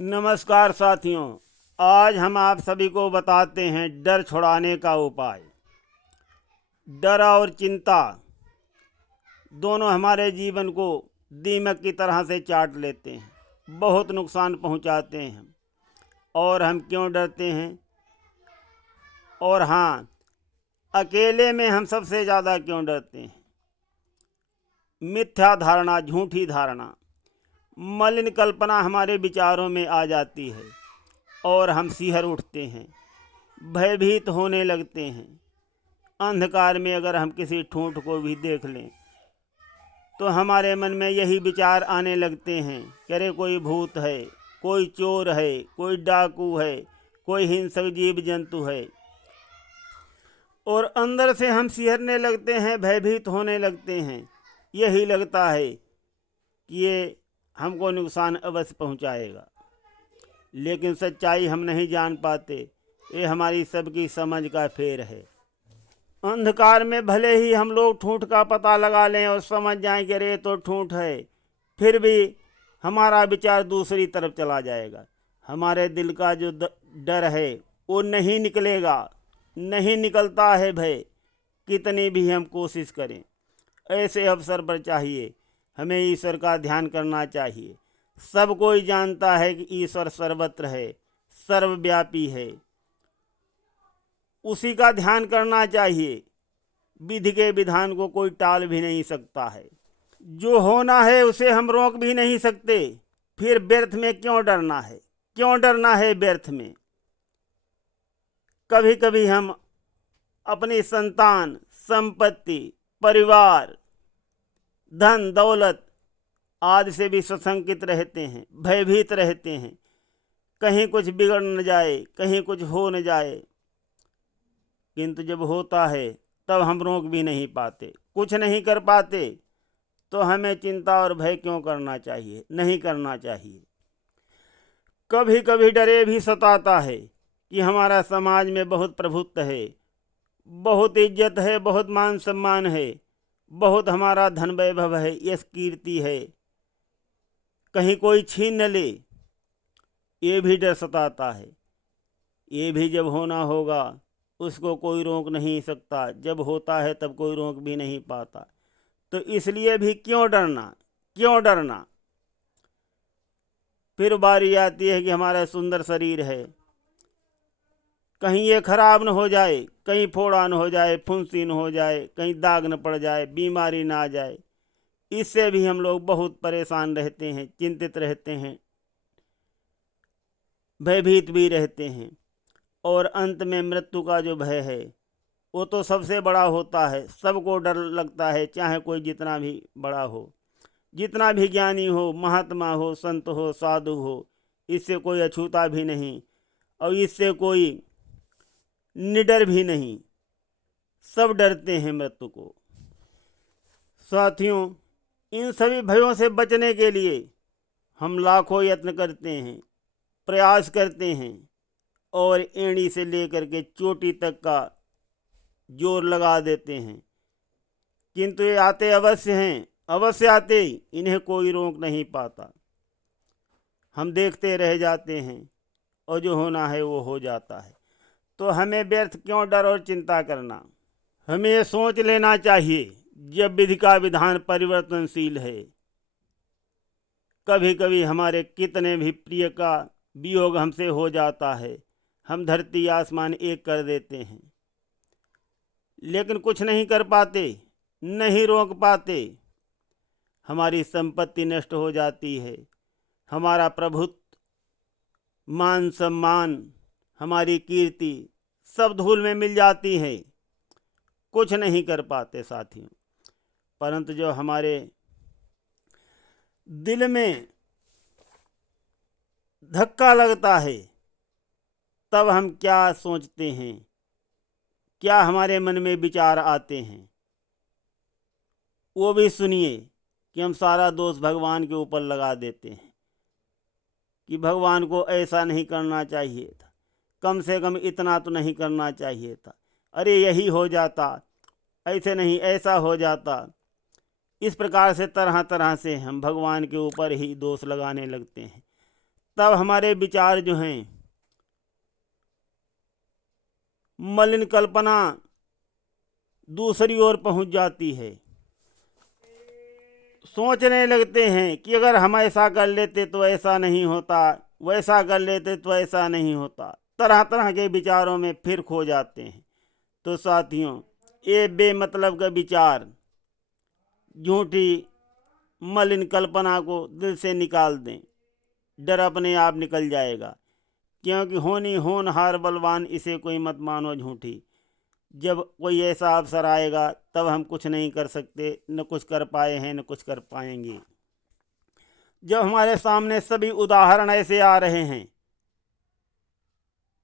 नमस्कार साथियों, आज हम आप सभी को बताते हैं डर छुड़ाने का उपाय। डर और चिंता दोनों हमारे जीवन को दीमक की तरह से चाट लेते हैं, बहुत नुकसान पहुंचाते हैं। और हम क्यों डरते हैं? और हाँ, अकेले में हम सबसे ज़्यादा क्यों डरते हैं? मिथ्या धारणा, झूठी धारणा, मलिन कल्पना हमारे विचारों में आ जाती है और हम सिहर उठते हैं, भयभीत होने लगते हैं। अंधकार में अगर हम किसी ठूंठ को भी देख लें तो हमारे मन में यही विचार आने लगते हैं कि अरे कोई भूत है, कोई चोर है, कोई डाकू है, कोई हिंसक जीव जंतु है। और अंदर से हम सिहरने लगते हैं, भयभीत होने लगते हैं। यही लगता है कि ये हमको नुकसान अवश्य पहुंचाएगा, लेकिन सच्चाई हम नहीं जान पाते। ये हमारी सबकी समझ का फेर है। अंधकार में भले ही हम लोग ठूंठ का पता लगा लें और समझ जाएं कि अरे तो ठूंठ है, फिर भी हमारा विचार दूसरी तरफ चला जाएगा। हमारे दिल का जो डर है वो नहीं निकलेगा, नहीं निकलता है भय, कितनी भी हम कोशिश करें। ऐसे अवसर पर चाहिए हमें ईश्वर का ध्यान करना चाहिए। सब कोई जानता है कि ईश्वर सर्वत्र है, सर्वव्यापी है, उसी का ध्यान करना चाहिए। विधि के विधान को कोई टाल भी नहीं सकता है। जो होना है उसे हम रोक भी नहीं सकते, फिर व्यर्थ में क्यों डरना है? क्यों डरना है व्यर्थ में? कभी कभी हम अपनी संतान, संपत्ति, परिवार, धन दौलत आदि से भी सशंकित रहते हैं, भयभीत रहते हैं, कहीं कुछ बिगड़ न जाए, कहीं कुछ हो न जाए। किंतु जब होता है तब हम रोक भी नहीं पाते, कुछ नहीं कर पाते। तो हमें चिंता और भय क्यों करना चाहिए? नहीं करना चाहिए। कभी कभी डरे भी सताता है कि हमारा समाज में बहुत प्रभुत्व है, बहुत इज्जत है, बहुत मान सम्मान है, बहुत हमारा धन वैभव है, यश कीर्ति है, कहीं कोई छीन न ले। ये भी डर सताता है। ये भी जब होना होगा उसको कोई रोक नहीं सकता, जब होता है तब कोई रोक भी नहीं पाता। तो इसलिए भी क्यों डरना? क्यों डरना? फिर बारी आती है कि हमारा सुंदर शरीर है, कहीं ये खराब न हो जाए, कहीं फोड़ा न हो जाए, फुंसी न हो जाए, कहीं दाग न पड़ जाए, बीमारी ना आ जाए। इससे भी हम लोग बहुत परेशान रहते हैं, चिंतित रहते हैं, भयभीत भी रहते हैं। और अंत में मृत्यु का जो भय है वो तो सबसे बड़ा होता है। सबको डर लगता है, चाहे कोई जितना भी बड़ा हो, जितना भी ज्ञानी हो, महात्मा हो, संत हो, साधु हो, इससे कोई अछूता भी नहीं और इससे कोई निडर भी नहीं। सब डरते हैं मृत्यु को। साथियों, इन सभी भयों से बचने के लिए हम लाखों यत्न करते हैं, प्रयास करते हैं और एड़ी से लेकर के चोटी तक का जोर लगा देते हैं। किंतु ये आते अवश्य हैं, अवश्य आते, इन्हें कोई रोक नहीं पाता। हम देखते रह जाते हैं और जो होना है वो हो जाता है। तो हमें व्यर्थ क्यों डर और चिंता करना? हमें ये सोच लेना चाहिए, जब विधि का विधान परिवर्तनशील है, कभी कभी हमारे कितने भी प्रिय का वियोग हमसे हो जाता है, हम धरती आसमान एक कर देते हैं, लेकिन कुछ नहीं कर पाते, नहीं रोक पाते। हमारी संपत्ति नष्ट हो जाती है, हमारा प्रभुत्व, मान सम्मान, हमारी कीर्ति सब धूल में मिल जाती है, कुछ नहीं कर पाते साथियों। परंतु जो हमारे दिल में धक्का लगता है तब हम क्या सोचते हैं, क्या हमारे मन में विचार आते हैं, वो भी सुनिए। कि हम सारा दोष भगवान के ऊपर लगा देते हैं कि भगवान को ऐसा नहीं करना चाहिए था, कम से कम इतना तो नहीं करना चाहिए था, अरे यही हो जाता, ऐसे नहीं ऐसा हो जाता। इस प्रकार से तरह तरह से हम भगवान के ऊपर ही दोष लगाने लगते हैं। तब हमारे विचार जो हैं मलिन कल्पना दूसरी ओर पहुंच जाती है। सोचने लगते हैं कि अगर हम ऐसा कर लेते तो ऐसा नहीं होता, वैसा कर लेते तो ऐसा नहीं होता। तरह तरह के विचारों में फिर खो जाते हैं। तो साथियों, ये बेमतलब का विचार, झूठी मलिन कल्पना को दिल से निकाल दें। डर अपने आप निकल जाएगा, क्योंकि होनी होनहार बलवान, इसे कोई मत मानो झूठी। जब कोई ऐसा अवसर आएगा तब हम कुछ नहीं कर सकते, न कुछ कर पाए हैं न कुछ कर पाएंगे। जब हमारे सामने सभी उदाहरण ऐसे आ रहे हैं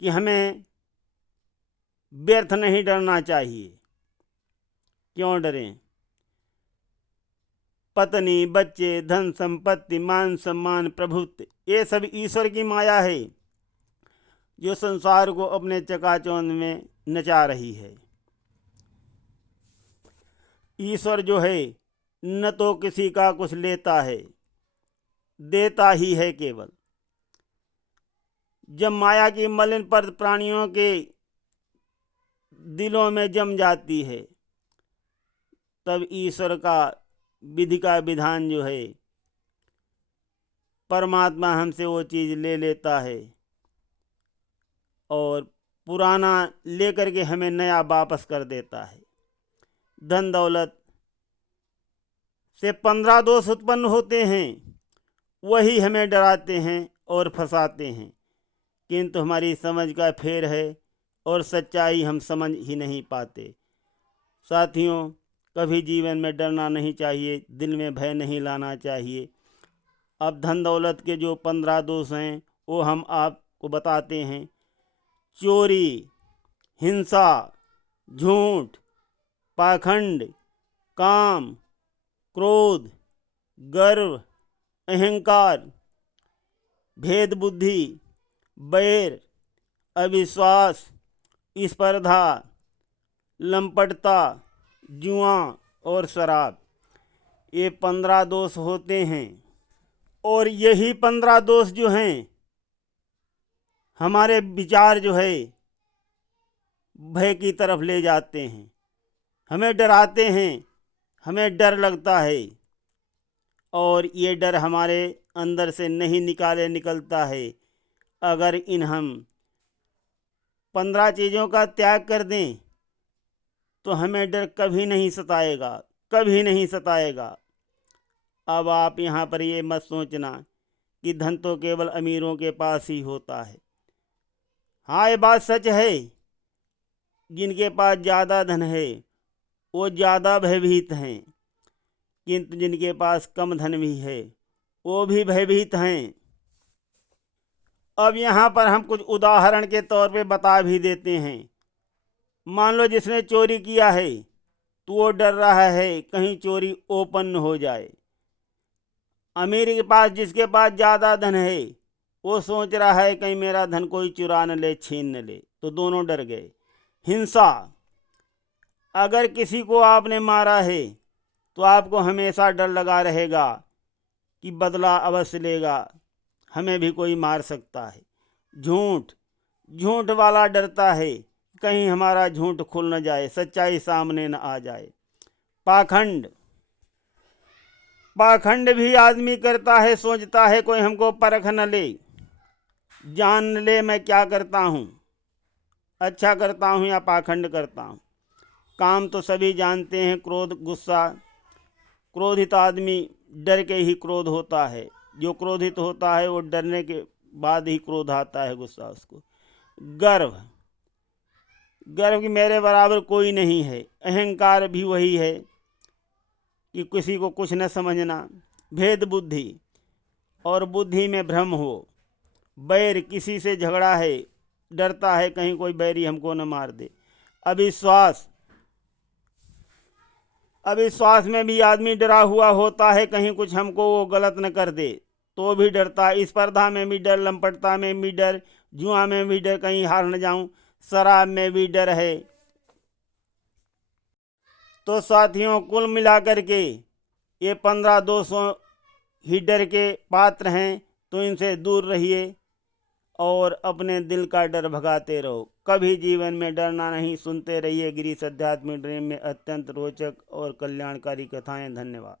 कि हमें व्यर्थ नहीं डरना चाहिए। क्यों डरें? पत्नी, बच्चे, धन संपत्ति, मान सम्मान, प्रभुत्व, ये सब ईश्वर की माया है जो संसार को अपने चकाचौंध में नचा रही है। ईश्वर जो है न तो किसी का कुछ लेता है, देता ही है केवल। जब माया की मलिन परत प्राणियों के दिलों में जम जाती है, तब ईश्वर का विधि का विधान जो है, परमात्मा हमसे वो चीज़ ले लेता है और पुराना लेकर के हमें नया वापस कर देता है। धन दौलत से 15 दोष उत्पन्न होते हैं, वही हमें डराते हैं और फंसाते हैं, किंतु हमारी समझ का फेर है और सच्चाई हम समझ ही नहीं पाते। साथियों, कभी जीवन में डरना नहीं चाहिए, दिल में भय नहीं लाना चाहिए। अब धन दौलत के जो 15 दोष हैं वो हम आपको बताते हैं। चोरी, हिंसा, झूठ, पाखंड, काम, क्रोध, गर्व, अहंकार, भेद बुद्धि, बैर, अविश्वास, स्पर्धा, लंपटता, जुआ और शराब, ये 15 दोष होते हैं। और यही 15 दोष जो हैं हमारे विचार जो है भय की तरफ ले जाते हैं, हमें डराते हैं, हमें डर लगता है और ये डर हमारे अंदर से नहीं निकलता है। अगर इन हम 15 चीज़ों का त्याग कर दें तो हमें डर कभी नहीं सताएगा, कभी नहीं सताएगा। अब आप यहाँ पर ये मत सोचना कि धन तो केवल अमीरों के पास ही होता है। हाँ, ये बात सच है, जिनके पास ज़्यादा धन है वो ज़्यादा भयभीत हैं, किंतु जिनके पास कम धन भी है वो भी भयभीत हैं। अब यहाँ पर हम कुछ उदाहरण के तौर पे बता भी देते हैं। मान लो जिसने चोरी किया है तो वो डर रहा है कहीं चोरी ओपन हो जाए। अमीर के पास, जिसके पास ज़्यादा धन है, वो सोच रहा है कहीं मेरा धन कोई चुरा न ले, छीन न ले, तो दोनों डर गए। हिंसा, अगर किसी को आपने मारा है तो आपको हमेशा डर लगा रहेगा कि बदला अवश्य लेगा, हमें भी कोई मार सकता है। झूठ, झूठ वाला डरता है कहीं हमारा झूठ खुल न जाए, सच्चाई सामने न आ जाए। पाखंड, पाखंड भी आदमी करता है, सोचता है कोई हमको परख न ले, जान न ले मैं क्या करता हूँ, अच्छा करता हूँ या पाखंड करता हूँ। काम तो सभी जानते हैं, क्रोध, गुस्सा। क्रोधित आदमी डर के ही क्रोध होता है, जो क्रोधित होता है वो डरने के बाद ही क्रोध आता है, गुस्सा उसको। गर्व, गर्व कि मेरे बराबर कोई नहीं है। अहंकार भी वही है कि किसी को कुछ न समझना। भेद बुद्धि, और बुद्धि में भ्रम हो। बैर, किसी से झगड़ा है, डरता है कहीं कोई बैरी हमको न मार दे। अविश्वास, अविश्वास में भी आदमी डरा हुआ होता है कहीं कुछ हमको वो गलत न कर दे, तो भी डरता है। स्पर्धा में भी डर, लंपटता में भी डर, जुआ में भी डर कहीं हार न जाऊं, शराब में भी डर है। तो साथियों, कुल मिलाकर के ये 15 दोषों ही डर के पात्र हैं, तो इनसे दूर रहिए और अपने दिल का डर भगाते रहो। कभी जीवन में डरना नहीं। सुनते रहिए गिरीश अध्यात्मिक ड्रीम में अत्यंत रोचक और कल्याणकारी कथाएं। धन्यवाद।